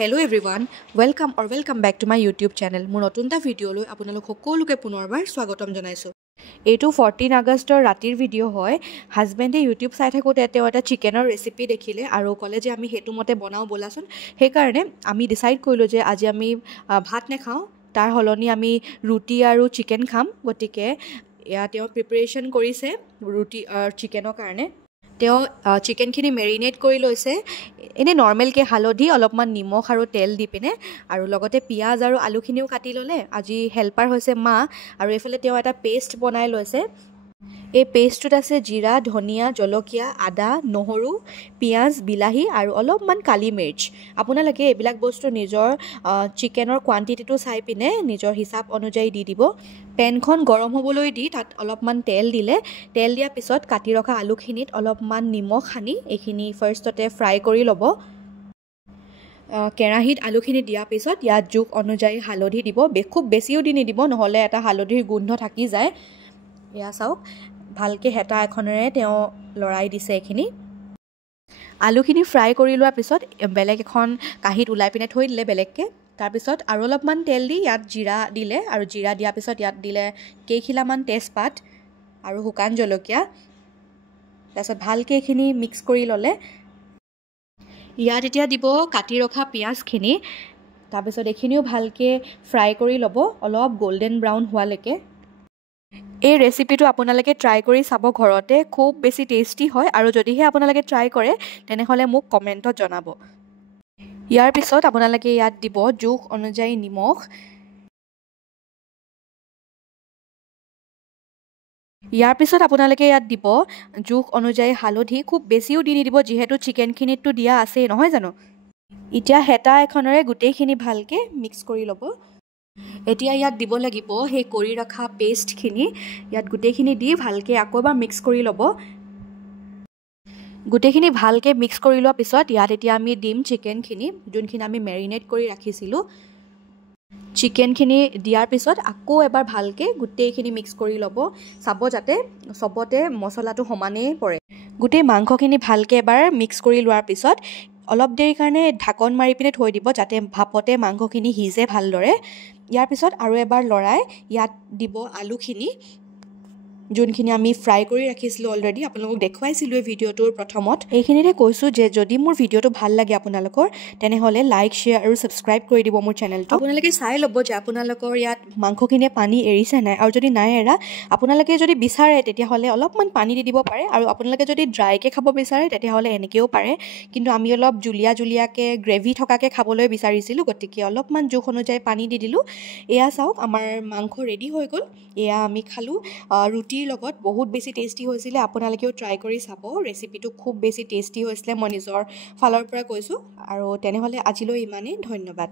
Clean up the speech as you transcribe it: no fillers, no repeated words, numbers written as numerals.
Hello everyone, welcome back to my YouTube channel. মোৰ নতুন এটা ভিডিঅ'লৈ আপোনালোক সকলোকে পুনৰবাৰ স্বাগতম জনাইছোঁ। এইটো 14 আগষ্টৰ ৰাতিৰ ভিডিঅ' হয়। হাজবেণ্ডে ইউটিউব চাই থাকোঁতে তেওঁ এটা চিকেনৰ ৰেচিপি দেখিলে আৰু ক'লে যে আমি সেইটো মতে বনাওঁ বলাচোন। সেইকাৰণে আমি ডিচাইড কৰিলোঁ যে আজি আমি ভাত নাখাওঁ, তাৰ সলনি আমি ৰুটি আৰু চিকেন খাম। গতিকে তেওঁ প্ৰিপাৰেশ্যন কৰিছে ৰুটি চিকেনৰ কাৰণে। তেওঁ চিকেনখিনি মেৰিনেট কৰি লৈছে এনেই নৰ্মেলকৈ হালধি অলপমান নিমখ আৰু তেল দি পিনে, আৰু লগতে পিঁয়াজ আৰু আলুখিনিও কাটি ল'লে। আজি হেল্পাৰ হৈছে মা, আৰু এইফালে তেওঁ এটা পেষ্ট বনাই লৈছে। এই পেষ্টটোত আছে জিৰা, ধনিয়া, জলকীয়া, আদা, নহৰু, পিঁয়াজ, বিলাহী আৰু অলপমান কালি মিৰ্চ। আপোনালোকে এইবিলাক বস্তু নিজৰ চিকেনৰ কোৱান্টিটিটো চাই পিনে নিজৰ হিচাপ অনুযায়ী দি দিব। পেনখন গৰম হ'বলৈ দি তাত অলপমান তেল দিলে। তেল দিয়াৰ পিছত কাটি ৰখা আলুখিনিত অলপমান নিমখ সানি এইখিনি ফাৰ্ষ্টতে ফ্ৰাই কৰি ল'ব। কেৰাহীত আলুখিনি দিয়াৰ পিছত ইয়াত জোখ অনুযায়ী হালধি দিব। খুব বেছিও দি নিদিব, নহ'লে এটা হালধিৰ গোন্ধ থাকি যায়। এয়া চাওক, ভালকৈ হেতা এখনেৰে তেওঁ লৰাই দিছে এইখিনি। আলুখিনি ফ্ৰাই কৰি লোৱাৰ পিছত বেলেগ এখন কাঁহীত ওলাই পিনে থৈ দিলে বেলেগকৈ। তাৰপিছত আৰু অলপমান তেল দি ইয়াত জিৰা দিলে, আৰু জিৰা দিয়াৰ পিছত ইয়াত দিলে কেইখিলামান তেজপাত আৰু শুকান জলকীয়া। তাৰপিছত ভালকৈ এইখিনি মিক্স কৰি ল'লে। ইয়াত এতিয়া দিব কাটি ৰখা পিঁয়াজখিনি। তাৰপিছত এইখিনিও ভালকৈ ফ্ৰাই কৰি ল'ব অলপ গল্ডেন ব্ৰাউন হোৱালৈকে। এই ৰেচিপিটো আপোনালোকে ট্ৰাই কৰি চাব ঘৰতে, খুব বেছি টেষ্টি হয়। আৰু যদিহে আপোনালোকে ট্ৰাই কৰে তেনেহ'লে মোক কমেণ্টত জনাব। ইয়াৰ পিছত আপোনালোকে ইয়াত দিব জোখ অনুযায়ী নিমখ। ইয়াৰ পিছত আপোনালোকে ইয়াত দিব জোখ অনুযায়ী হালধি। খুব বেছিও দি নিদিব, যিহেতু চিকেনখিনিততো দিয়া আছেই নহয় জানো। এতিয়া হেতা এখনেৰে গোটেইখিনি ভালকৈ মিক্স কৰি ল'ব। এতিয়া ইয়াত দিব লাগিব সেই কৰি ৰখা পেষ্টখিনি। ইয়াত গোটেইখিনি দি ভালকৈ আকৌ এবাৰ মিক্স কৰি ল'ব। গোটেইখিনি ভালকৈ মিক্স কৰি লোৱাৰ পিছত ইয়াত এতিয়া আমি দিম চিকেনখিনি, যোনখিনি আমি মেৰিনেট কৰি ৰাখিছিলোঁ। চিকেনখিনি দিয়াৰ পিছত আকৌ এবাৰ ভালকৈ গোটেইখিনি মিক্স কৰি ল'ব। চাব যাতে চবতে মছলাটো সমানেই পৰে। গোটেই মাংসখিনি ভালকৈ এবাৰ মিক্স কৰি লোৱাৰ পিছত অলপ দেৰিৰ কাৰণে ঢাকন মাৰি পিনে থৈ দিব, যাতে ভাপতে মাংসখিনি সিজে ভালদৰে। ইয়াৰ পিছত আৰু এবাৰ লৰাই ইয়াত দিব আলুখিনি, যোনখিনি আমি ফ্ৰাই কৰি ৰাখিছিলোঁ অলৰেডি। আপোনালোকক দেখুৱাইছিলোঁ এই ভিডিঅ'টোৰ প্ৰথমত। এইখিনিতে কৈছোঁ যে যদি মোৰ ভিডিঅ'টো ভাল লাগে আপোনালোকৰ, তেনেহ'লে লাইক, শ্বেয়াৰ আৰু ছাবস্ক্ৰাইব কৰি দিব মোৰ চেনেলটো। আপোনালোকে চাই ল'ব যে আপোনালোকৰ ইয়াত মাংসখিনিয়ে পানী এৰিছে নাই, আৰু যদি নাই এৰা আপোনালোকে যদি বিচাৰে তেতিয়াহ'লে অলপমান পানী দি দিব পাৰে। আৰু আপোনালোকে যদি ড্ৰাইকৈ খাব বিচাৰে তেতিয়াহ'লে এনেকৈও পাৰে, কিন্তু আমি অলপ জুলীয়াকৈ গ্ৰেভি থকাকৈ খাবলৈ বিচাৰিছিলোঁ, গতিকে অলপমান জোখ অনুযায়ী পানী দি দিলোঁ। এয়া চাওক, আমাৰ মাংস ৰেডি হৈ গ'ল। এয়া আমি খালোঁ ৰুটিৰ লগত। বহুত বেছি টেষ্টি হৈছিলে। আপোনালোকেও ট্ৰাই কৰি চাব। ৰেচিপিটো খুব বেছি টেষ্টি হৈছিলে, মই নিজৰ ফালৰ পৰা কৈছোঁ। আৰু তেনেহ'লে আজিলৈ ইমানেই, ধন্যবাদ।